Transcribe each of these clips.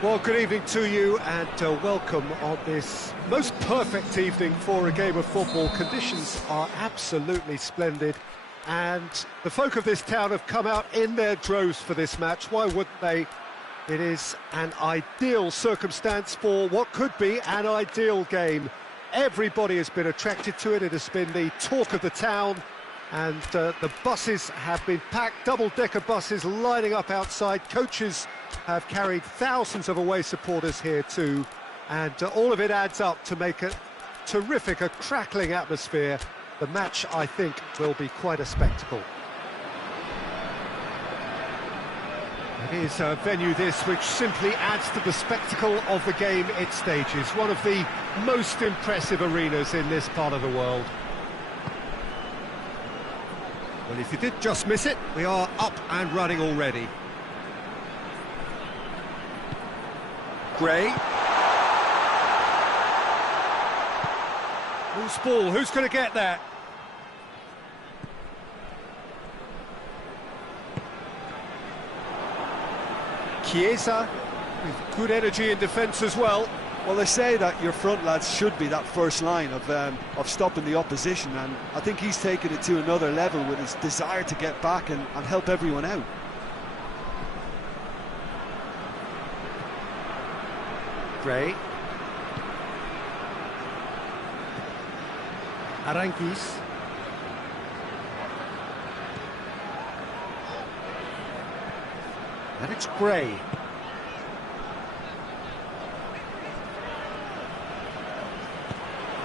Well, good evening to you and welcome on this most perfect evening for a game of football. Conditions are absolutely splendid and the folk of this town have come out in their droves for this match. Why wouldn't they? It is an ideal circumstance for what could be an ideal game. Everybody has been attracted to it. It has been the talk of the town. And the buses have been packed, double-decker buses lining up outside. Coaches have carried thousands of away supporters here too. And all of it adds up to make a terrific, a crackling atmosphere. The match, I think, will be quite a spectacle. It is a venue this which simply adds to the spectacle of the game it stages. One of the most impressive arenas in this part of the world. Well, if you did just miss it, we are up and running already. Gray. Loose ball, who's going to get that? Chiesa, with good energy in defence as well. Well, they say that your front lads should be that first line of stopping the opposition, and I think he's taken it to another level with his desire to get back and help everyone out. Gray. Aranguiz. And it's Gray.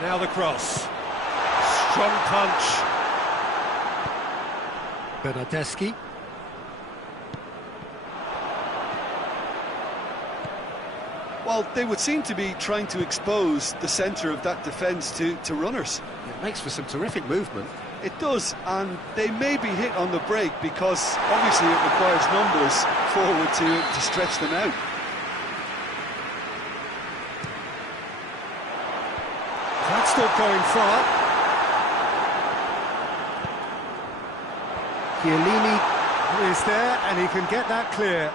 Now the cross. Strong punch. Bernardeschi. Well, they would seem to be trying to expose the centre of that defence to runners. It makes for some terrific movement. It does, and they may be hit on the break because obviously it requires numbers forward to stretch them out. That's still going far. Chiellini is there and he can get that clear.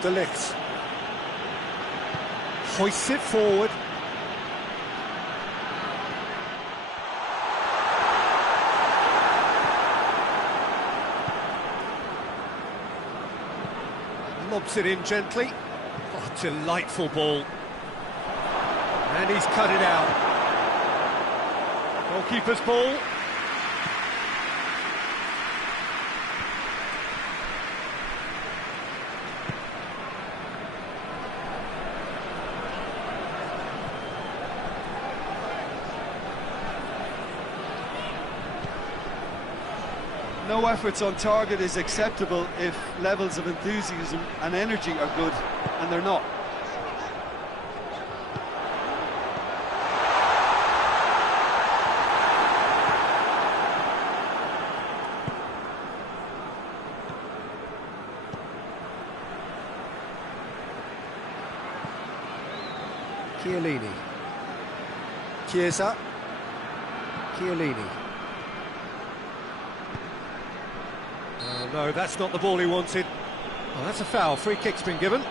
De Ligt hoists it forward. Lobs it in gently. Oh, delightful ball. And he's cut it out. Goalkeeper's ball. No efforts on target is acceptable if levels of enthusiasm and energy are good, and they're not. Chiellini. Chiesa. Chiellini. No, that's not the ball he wanted. Oh, that's a foul. Free kick's been given.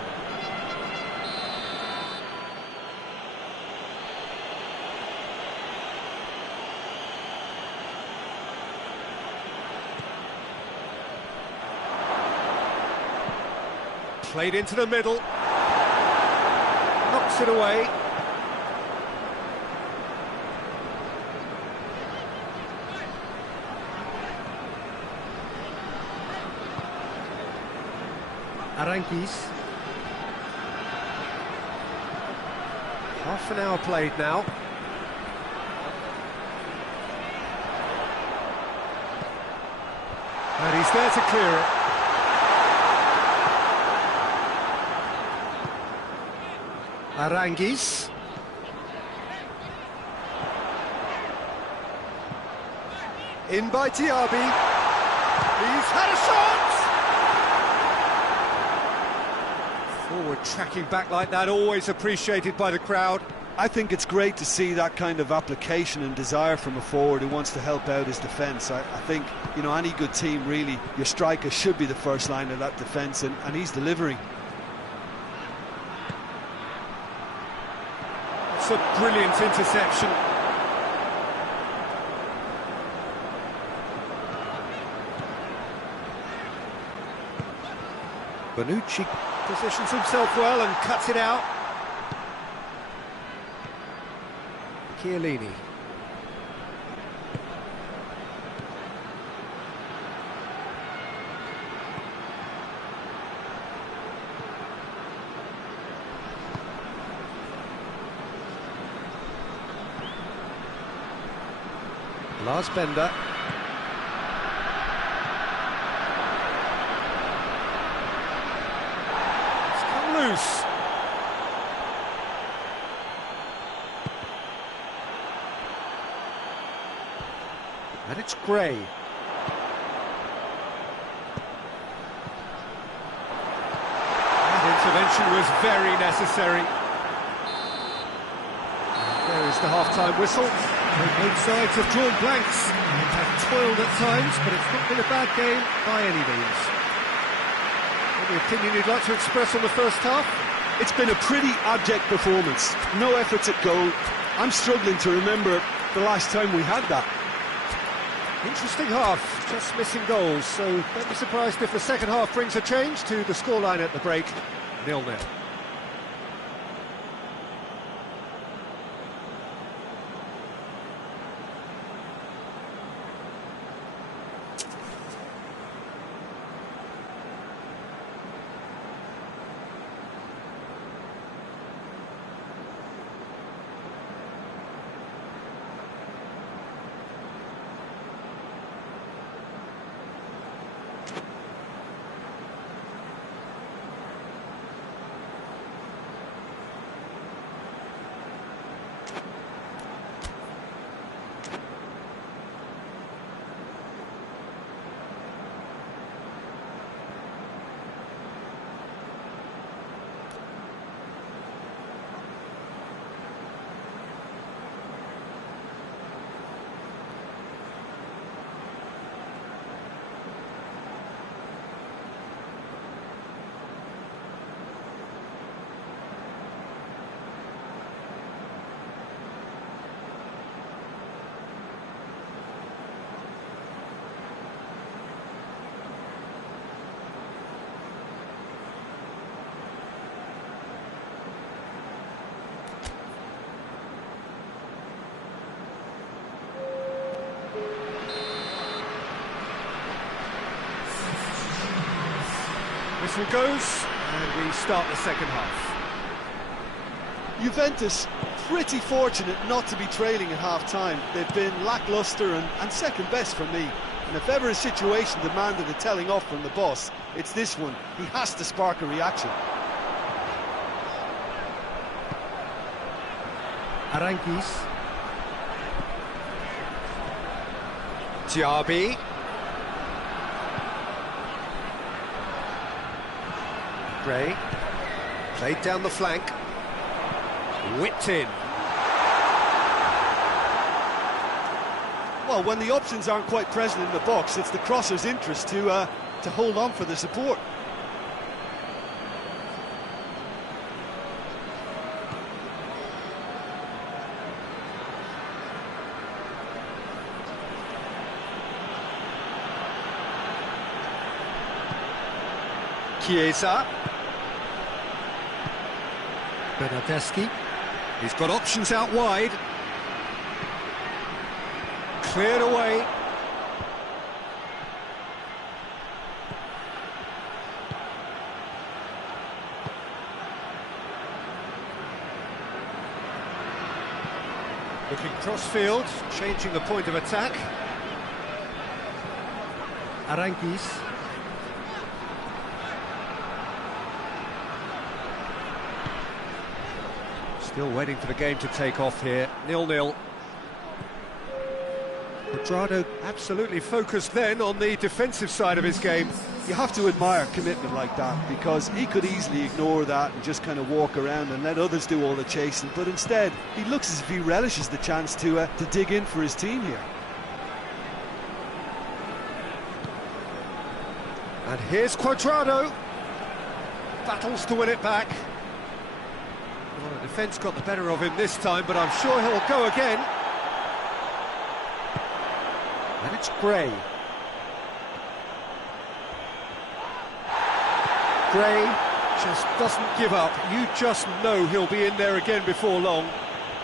Played into the middle. Knocks it away. Aranguiz. Half an hour played now. And he's there to clear it. Aranguiz. In by Diaby. He's had a shot! Forward tracking back like that, always appreciated by the crowd. I think it's great to see that kind of application and desire from a forward who wants to help out his defence. I think, you know, any good team, really, your striker should be the first line of that defence, and he's delivering. It's a brilliant interception. Bonucci positions himself well and cuts it out. Chiellini. Lars Bender. It's come loose. And it's Gray. That intervention was very necessary. And there is the half-time whistle. Both sides have drawn blanks. Have toiled at times, but it's not been a bad game by any means. Any opinion you'd like to express on the first half? It's been a pretty abject performance. No efforts at goal. I'm struggling to remember the last time we had that. Interesting half, just missing goals, so don't be surprised if the second half brings a change to the scoreline at the break, 0-0. Whistle goes, and we start the second half. Juventus, pretty fortunate not to be trailing at half-time. They've been lacklustre and second best for me. And if ever a situation demanded a telling off from the boss, it's this one. He has to spark a reaction. Aranguiz. Diaby. Gray. Played down the flank. Whipped in. Well, when the options aren't quite present in the box, it's the crosser's interest to hold on for the support. Chiesa. Bernardeschi. He's got options out wide. Cleared away. Looking cross-field, changing the point of attack. Aranguiz. Still waiting for the game to take off here. 0-0. Cuadrado absolutely focused then on the defensive side of his game. You have to admire commitment like that, because he could easily ignore that and just kind of walk around and let others do all the chasing, but instead he looks as if he relishes the chance to dig in for his team here. And here's Cuadrado. Battles to win it back. Well, the defence got the better of him this time, but I'm sure he'll go again. And it's Gray. Gray just doesn't give up. You just know he'll be in there again before long.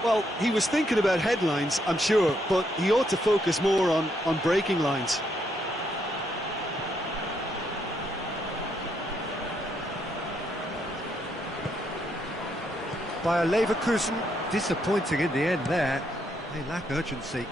Well, he was thinking about headlines, I'm sure, but he ought to focus more on breaking lines. Bayer Leverkusen, disappointing in the end there. They lack urgency.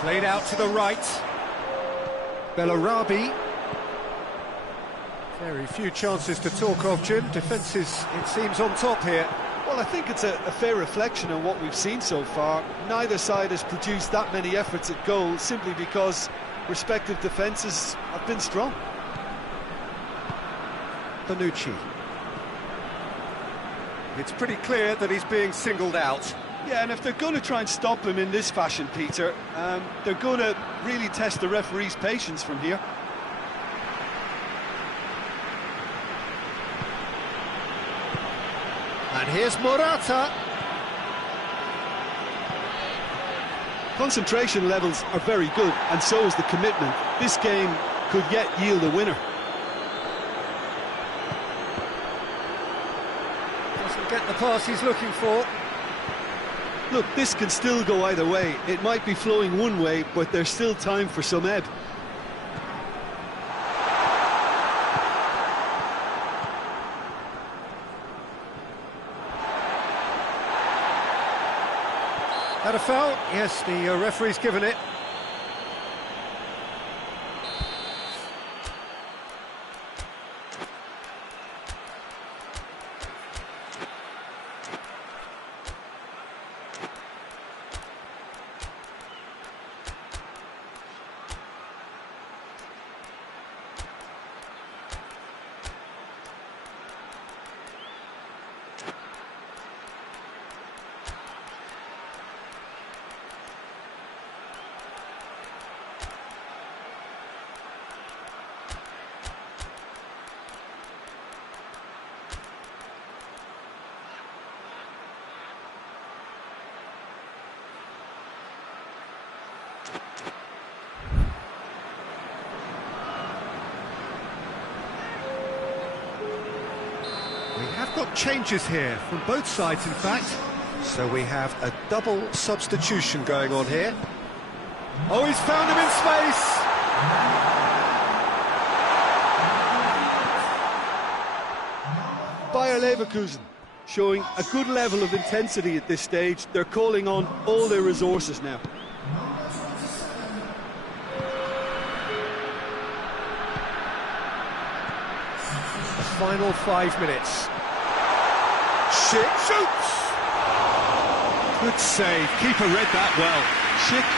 Played out to the right. Bellarabi. Very few chances to talk of, Jim. Defence is, it seems, on top here. Well, I think it's a fair reflection on what we've seen so far. Neither side has produced that many efforts at goal, simply because respective defences have been strong. Bonucci. It's pretty clear that he's being singled out. Yeah, and if they're going to try and stop him in this fashion, Peter, they're going to really test the referee's patience from here. And here's Morata. Concentration levels are very good, and so is the commitment. This game could yet yield a winner. Doesn't get the pass he's looking for. Look, this can still go either way. It might be flowing one way, but there's still time for some ebb. Had a foul? Yes, the referee's given it. We have got changes here from both sides, in fact. So we have a double substitution going on here. Oh, he's found him in space! Bayer Leverkusen showing a good level of intensity at this stage. They're calling on all their resources now. Final 5 minutes. Shoots! Good save. Keeper read that well. Schick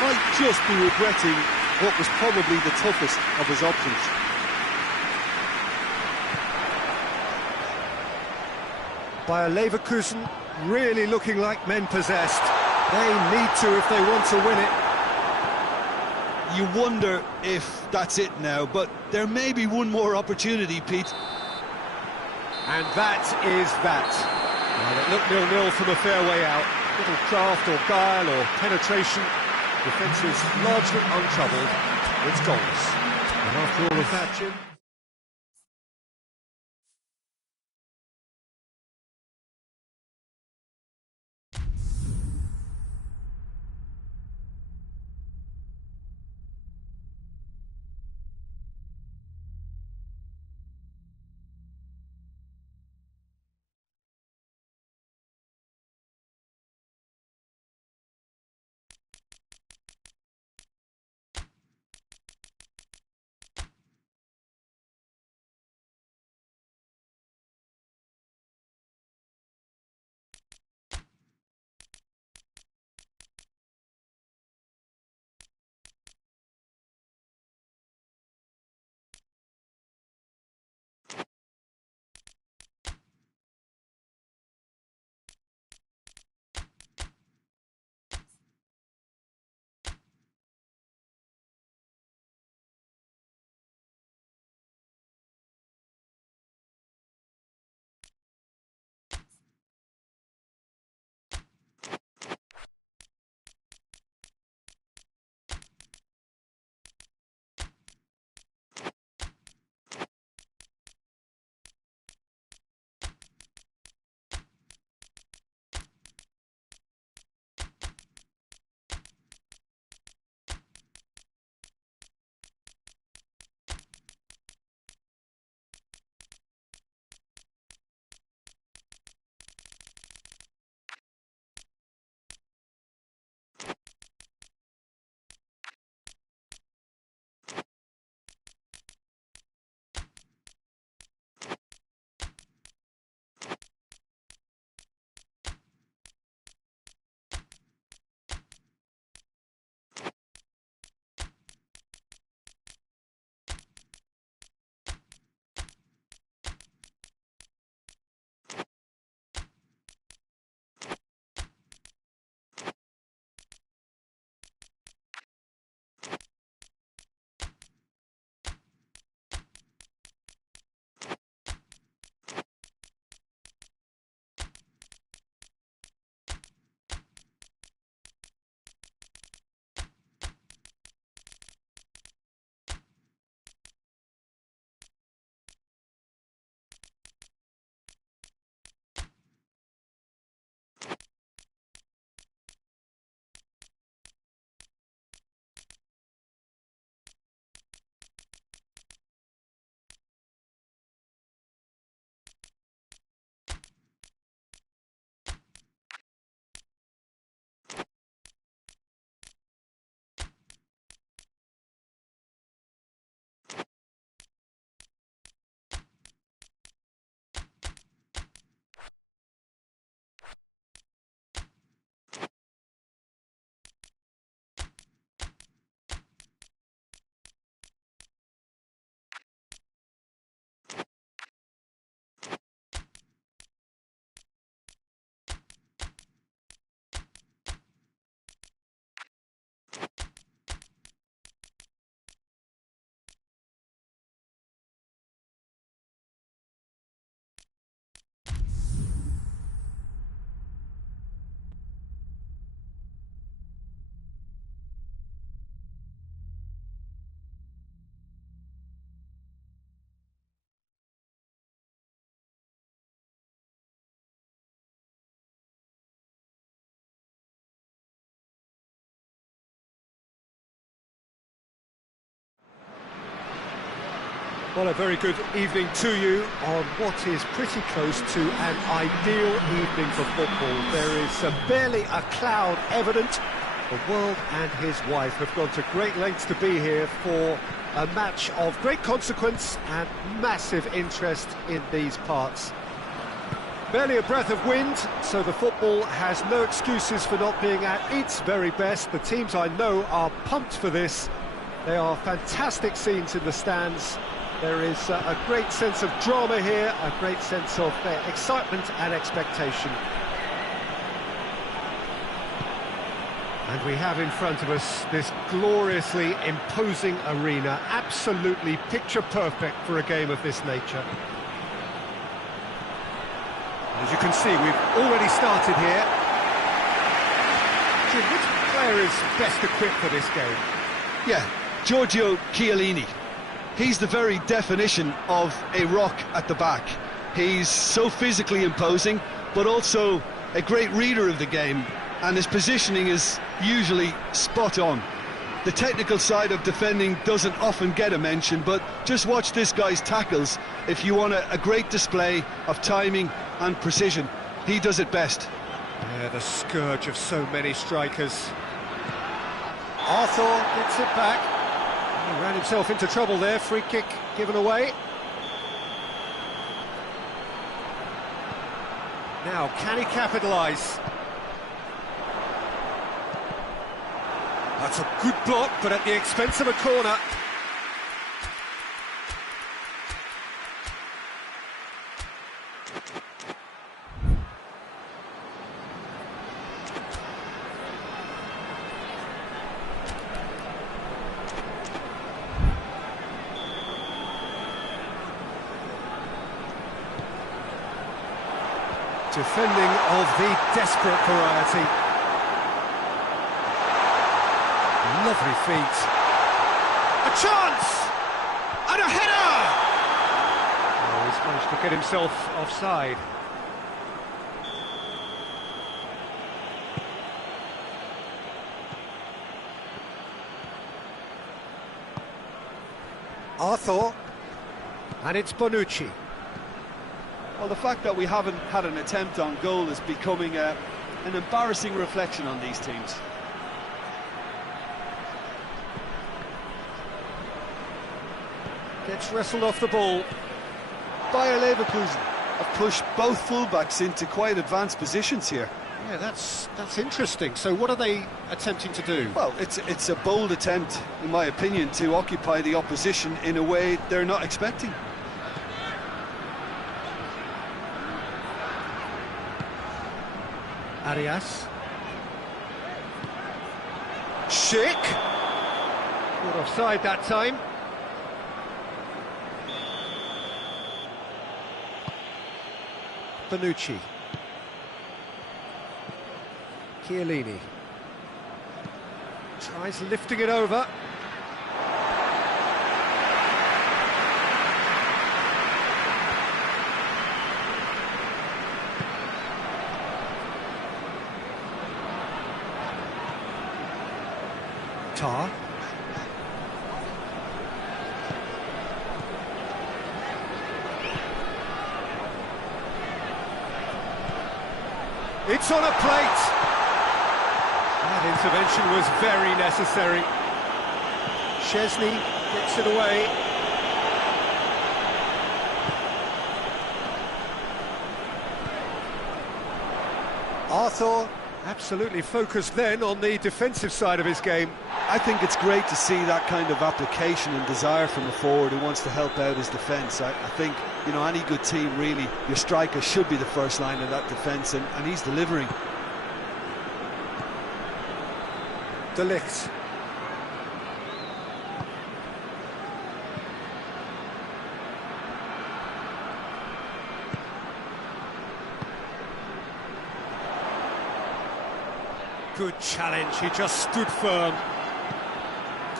might just be regretting what was probably the toughest of his options. Bayer Leverkusen really looking like men possessed. They need to if they want to win it. You wonder if that's it now, but there may be one more opportunity, Pete. And that is that. Well, it looked 0-0 from a fair way out. Little craft or guile or penetration. Defence is largely untroubled. It's goals. And after all of that, Jim... Well, a very good evening to you on what is pretty close to an ideal evening for football. There is barely a cloud evident. The world and his wife have gone to great lengths to be here for a match of great consequence and massive interest in these parts. Barely a breath of wind, so the football has no excuses for not being at its very best. The teams I know are pumped for this. They are fantastic scenes in the stands. There is a great sense of drama here, a great sense of excitement and expectation. And we have in front of us this gloriously imposing arena, absolutely picture perfect for a game of this nature. As you can see, we've already started here. Jim, which player is best equipped for this game? Yeah, Giorgio Chiellini. He's the very definition of a rock at the back. He's so physically imposing, but also a great reader of the game, and his positioning is usually spot on. The technical side of defending doesn't often get a mention, but just watch this guy's tackles if you want a great display of timing and precision. He does it best. Yeah, the scourge of so many strikers. Arthur gets it back. He ran himself into trouble there. Free kick given away. Now, can he capitalise? That's a good block, but at the expense of a corner. Defending of the desperate variety. Lovely feet. A chance! And a header! Oh, he's managed to get himself offside. Arthur. And it's Bonucci. Well, the fact that we haven't had an attempt on goal is becoming an embarrassing reflection on these teams. Gets wrestled off the ball. Bayer Leverkusen have pushed both fullbacks into quite advanced positions here. Yeah, that's interesting. So what are they attempting to do? Well, it's a bold attempt, in my opinion, to occupy the opposition in a way they're not expecting. Arias. Schick. Caught offside that time. Bonucci. Chiellini. Tries lifting it over. Tar. It's on a plate. That intervention was very necessary. Szczesny gets it away. Arthur absolutely focused then on the defensive side of his game. I think it's great to see that kind of application and desire from a forward who wants to help out his defence. I think, you know, any good team, really, your striker should be the first line of that defence, and he's delivering. De Ligt. Good challenge, he just stood firm.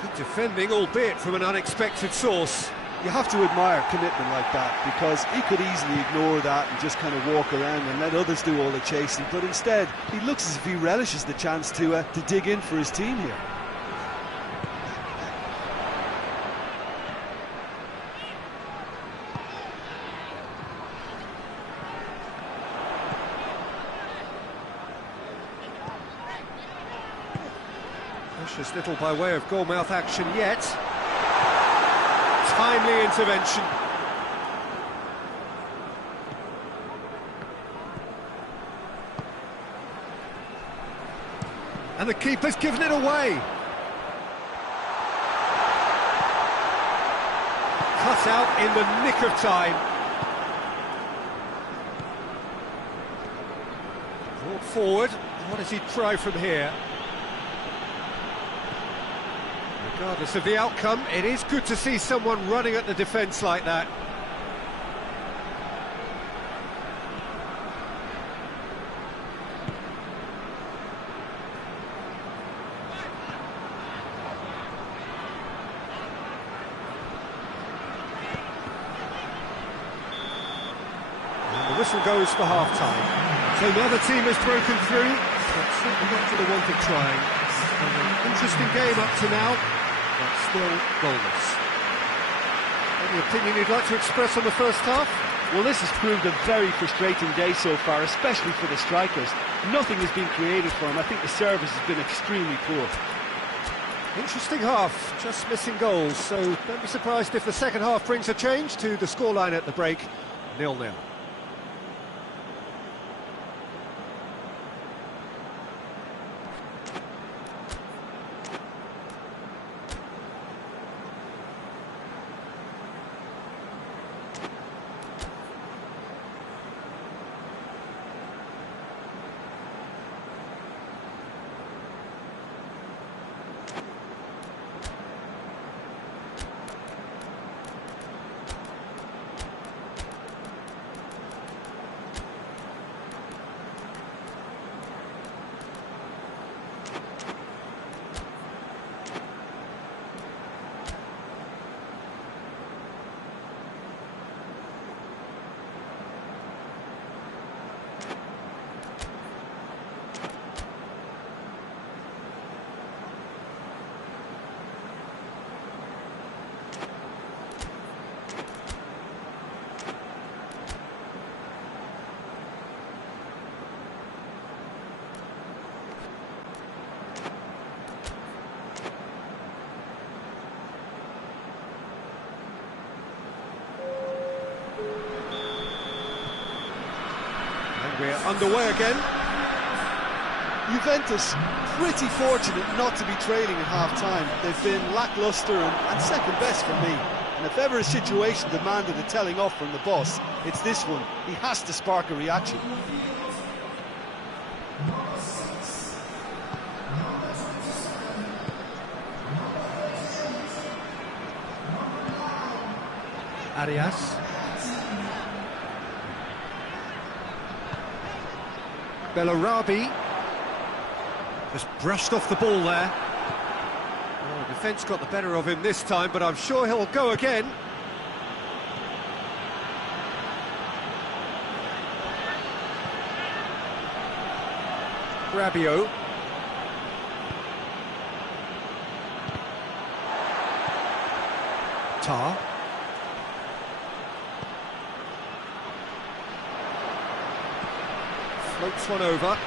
Good defending, albeit from an unexpected source. You have to admire commitment like that, because he could easily ignore that and just kind of walk around and let others do all the chasing, but instead he looks as if he relishes the chance to dig in for his team here. Precious little by way of goal-mouth action yet. Timely intervention. And the keeper's given it away. Cut out in the nick of time. Brought forward. What does he try from here? Regardless of the outcome, it is good to see someone running at the defence like that. And the whistle goes for half-time. So now the team has broken through, but certainly not for the want of trying. An interesting game up to now, but still goalless. Any opinion you'd like to express on the first half? Well, this has proved a very frustrating day so far, especially for the strikers. Nothing has been created for them. I think the service has been extremely poor. Interesting half, just missing goals, so don't be surprised if the second half brings a change to the scoreline at the break, 0-0. We're underway again. Juventus, pretty fortunate not to be trailing at half-time. They've been lacklustre and second best for me. And if ever a situation demanded a telling off from the boss, it's this one. He has to spark a reaction. Arias. Bellarabi just brushed off the ball there. Well, the defence got the better of him this time, but I'm sure he'll go again. Rabiot. Tar. Floats one over.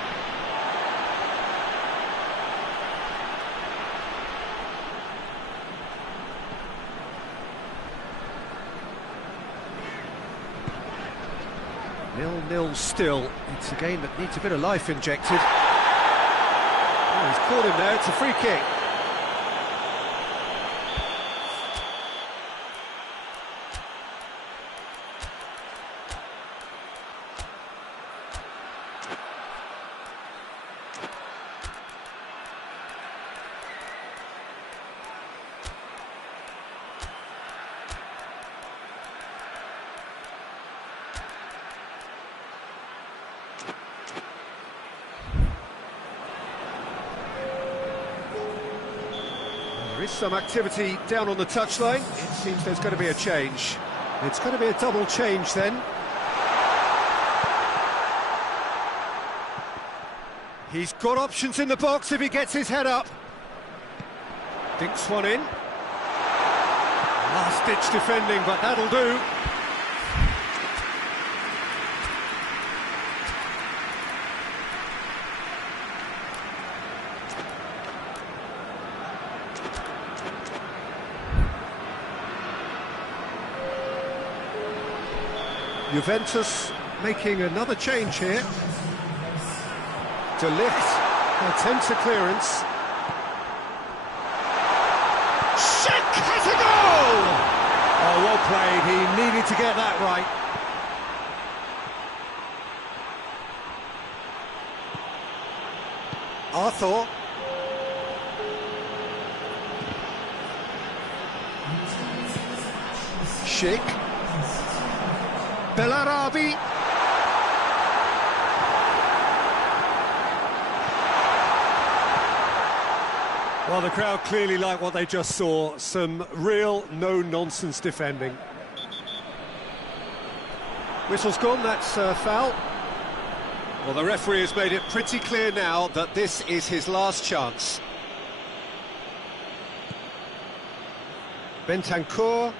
Nil-nil still. It's a game that needs a bit of life injected. Oh, he's caught him there, it's a free kick. There is some activity down on the touchline. It seems there's going to be a change. It's going to be a double change then. He's got options in the box if he gets his head up. Dinks one in. Last-ditch defending, but that'll do. Juventus making another change here. De Ligt. Attempts a clearance. Schick has a goal! Oh, well played. He needed to get that right. Arthur. Schick. Bellarabi. Well, the crowd clearly like what they just saw. Some real no-nonsense defending. Whistle's gone, that's foul. Well, the referee has made it pretty clear now that this is his last chance. Bentancur,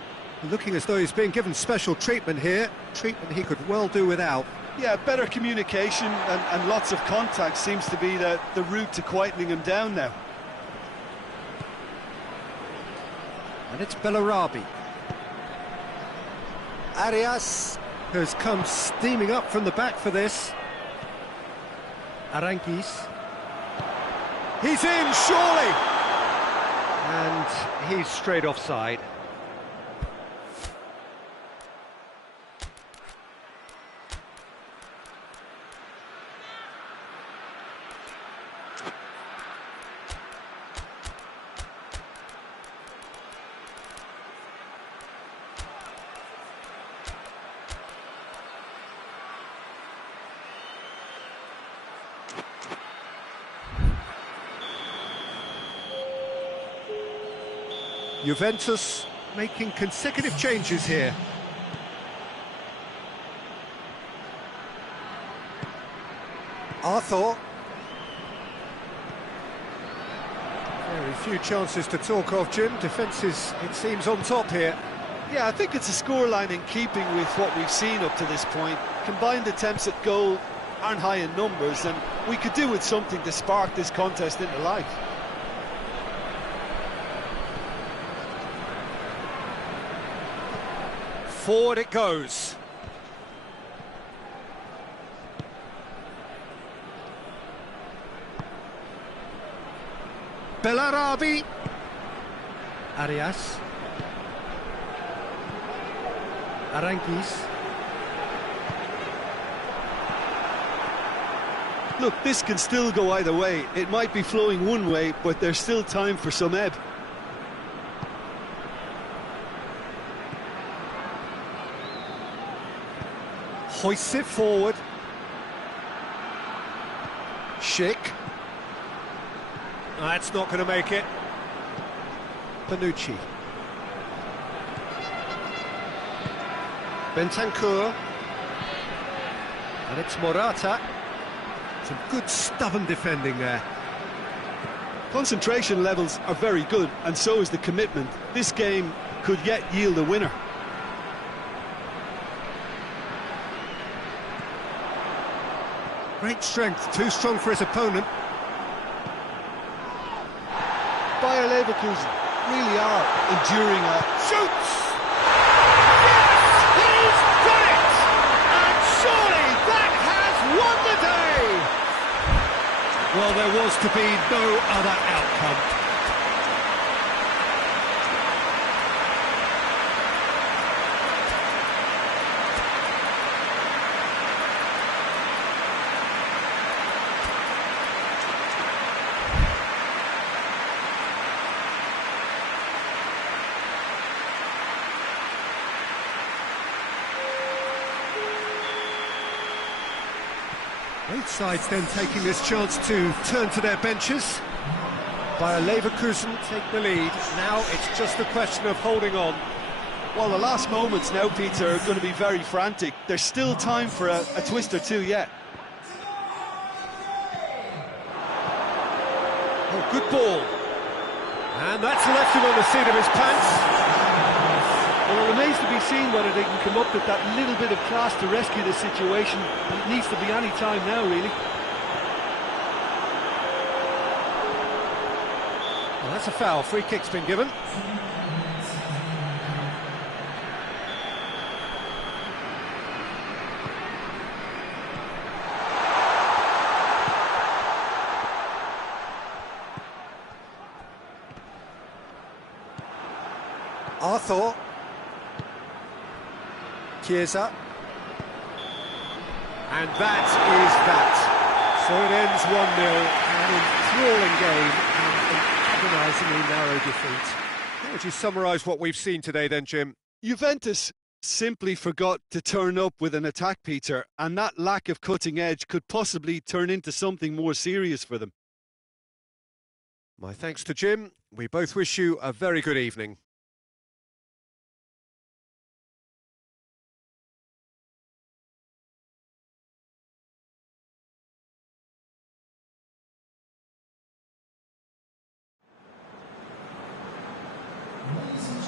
looking as though he's being given special treatment here. Treatment he could well do without. Yeah, better communication and lots of contact seems to be the route to quietening him down now. And it's Bellarabi. Arias has come steaming up from the back for this. Aranguiz. He's in, surely! And he's straight offside. Juventus making consecutive changes here. Arthur. Very few chances to talk of, Jim. Defence is, it seems, on top here. Yeah, I think it's a scoreline in keeping with what we've seen up to this point. Combined attempts at goal aren't high in numbers, and we could do with something to spark this contest into life. Forward it goes. Bellarabi. Arias. Aranguiz. Look, this can still go either way. It might be flowing one way, but there's still time for some ebb. Hoists it forward. Schick. That's not going to make it. Bonucci. Bentancur. And it's Morata. Some good stubborn defending there. Concentration levels are very good, and so is the commitment. This game could yet yield a winner. Great strength, too strong for his opponent. Bayer Leverkusen really are enduring a... Shoots! Yes! He's done it! And surely that has won the day! Well, there was to be no other outcome. Both sides then taking this chance to turn to their benches. Bayer Leverkusen take the lead. Now it's just a question of holding on. Well, the last moments now, Peter, are going to be very frantic. There's still time for a twist or two yet. Oh, good ball. And that's left him on the seat of his pants. Well, it remains to be seen whether they can come up with that little bit of class to rescue the situation. And it needs to be any time now, really. Well, that's a foul. Free kick's been given. Arthur. Chiesa. And that is that. So it ends 1-0, an enthralling game and an agonisingly narrow defeat. How would you summarise what we've seen today then, Jim? Juventus simply forgot to turn up with an attack, Peter, and that lack of cutting edge could possibly turn into something more serious for them. My thanks to Jim. We both wish you a very good evening. Ladies and